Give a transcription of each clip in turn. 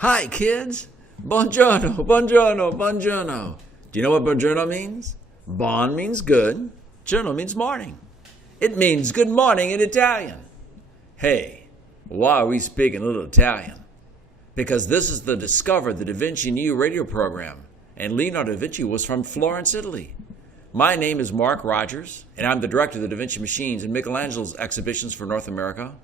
Hi, kids. Buongiorno, buongiorno, buongiorno. Do you know what buongiorno means? Bon means good. Giorno means morning. It means good morning in Italian. Hey, why are we speaking a little Italian? Because this is the Discover the DaVinci New radio program, and Leonardo da Vinci was from Florence, Italy. My name is Mark Rodgers, and I'm the director of the DaVinci Machines and Michelangelo's exhibitions for North America.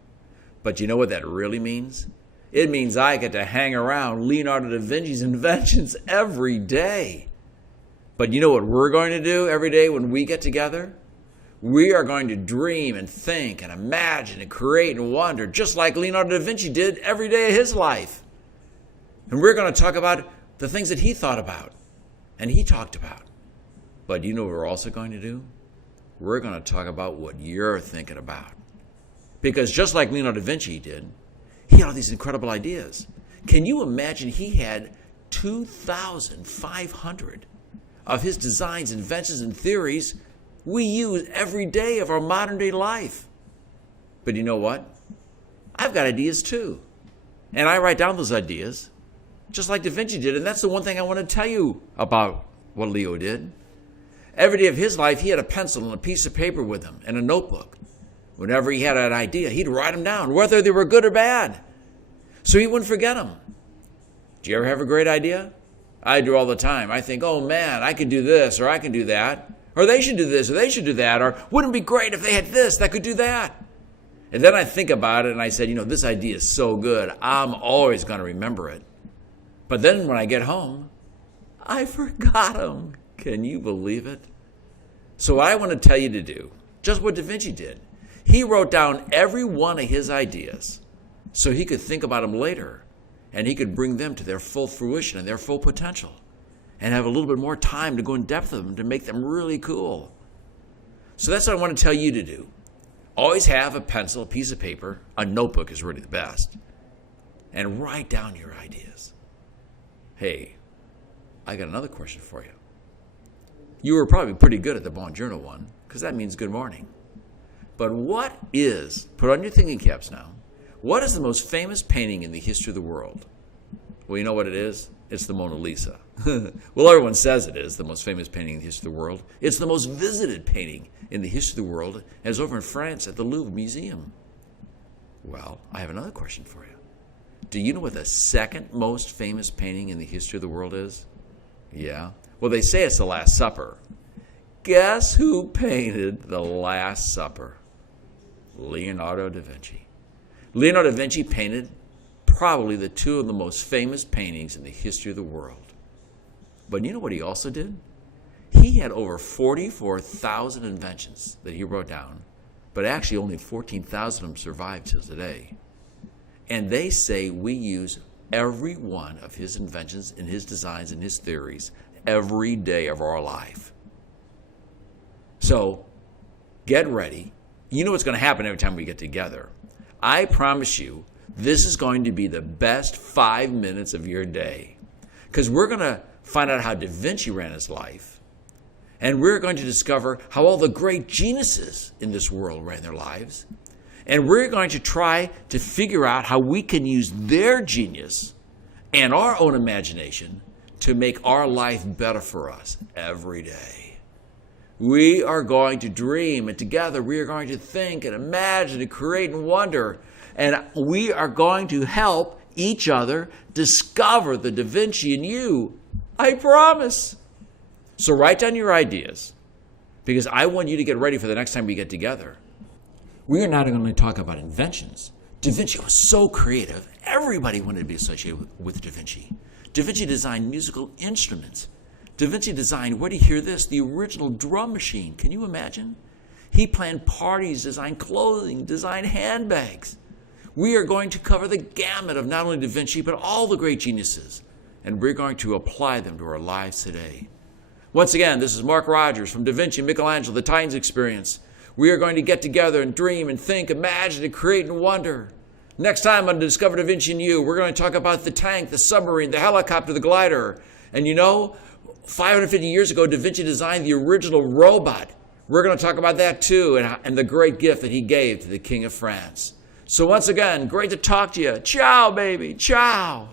But you know what that really means? It means I get to hang around Leonardo da Vinci's inventions every day. But you know what we're going to do every day when we get together? We are going to dream and think and imagine and create and wonder, just like Leonardo da Vinci did every day of his life. And we're going to talk about the things that he thought about and he talked about. But you know what we're also going to do? We're going to talk about what you're thinking about. Because just like Leonardo da Vinci did, he had all these incredible ideas. Can you imagine he had 2,500 of his designs, inventions, and theories we use every day of our modern day life? But you know what? I've got ideas too. And I write down those ideas, just like Da Vinci did. And that's the one thing I want to tell you about what Leo did. Every day of his life, he had a pencil and a piece of paper with him and a notebook. Whenever he had an idea, he'd write them down, whether they were good or bad, so he wouldn't forget them. Do you ever have a great idea? I do all the time. I think, oh man, I could do this, or I can do that, or they should do this, or they should do that, or wouldn't it be great if they had this that could do that? And then I think about it and I said, this idea is so good, I'm always going to remember it. But then when I get home, I forgot them. Can you believe it? So what I want to tell you to do, just what Da Vinci did, he wrote down every one of his ideas so he could think about them later and he could bring them to their full fruition and their full potential and have a little bit more time to go in depth with them to make them really cool. So that's what I want to tell you to do. Always have a pencil, a piece of paper, a notebook is really the best, and write down your ideas. Hey, I got another question for you. You were probably pretty good at the buongiorno one, because that means good morning. But what is, put on your thinking caps now, what is the most famous painting in the history of the world? Well, you know what it is? It's the Mona Lisa. Well, everyone says it is the most famous painting in the history of the world. It's the most visited painting in the history of the world, and it's over in France at the Louvre Museum. Well, I have another question for you. Do you know what the second most famous painting in the history of the world is? Yeah. Well, they say it's The Last Supper. Guess who painted The Last Supper? Leonardo da Vinci. Leonardo da Vinci painted probably the two of the most famous paintings in the history of the world. But you know what he also did? He had over 44,000 inventions that he wrote down, but actually only 14,000 of them survive till today. And they say we use every one of his inventions and his designs and his theories every day of our life. So get ready. You know what's going to happen every time we get together. I promise you, this is going to be the best 5 minutes of your day. Because we're going to find out how Da Vinci ran his life. And we're going to discover how all the great geniuses in this world ran their lives. And we're going to try to figure out how we can use their genius and our own imagination to make our life better for us every day. We are going to dream, and together we are going to think and imagine and create and wonder. And we are going to help each other discover the Da Vinci in you. I promise. So write down your ideas, because I want you to get ready for the next time we get together. We are not going to talk about inventions. Da Vinci was so creative. Everybody wanted to be associated with Da Vinci. Da Vinci designed musical instruments. Da Vinci designed, where do you hear this? The original drum machine. Can you imagine? He planned parties, designed clothing, designed handbags. We are going to cover the gamut of not only Da Vinci, but all the great geniuses. And we're going to apply them to our lives today. Once again, this is Mark Rodgers from DaVinci Michelangelo, the Titans Experience. We are going to get together and dream and think, imagine and create and wonder. Next time on Discover Da Vinci in You, we're going to talk about the tank, the submarine, the helicopter, the glider. And 550 years ago, Da Vinci designed the original robot. We're going to talk about that too, and the great gift that he gave to the King of France. So once again, great to talk to you. Ciao, baby. Ciao.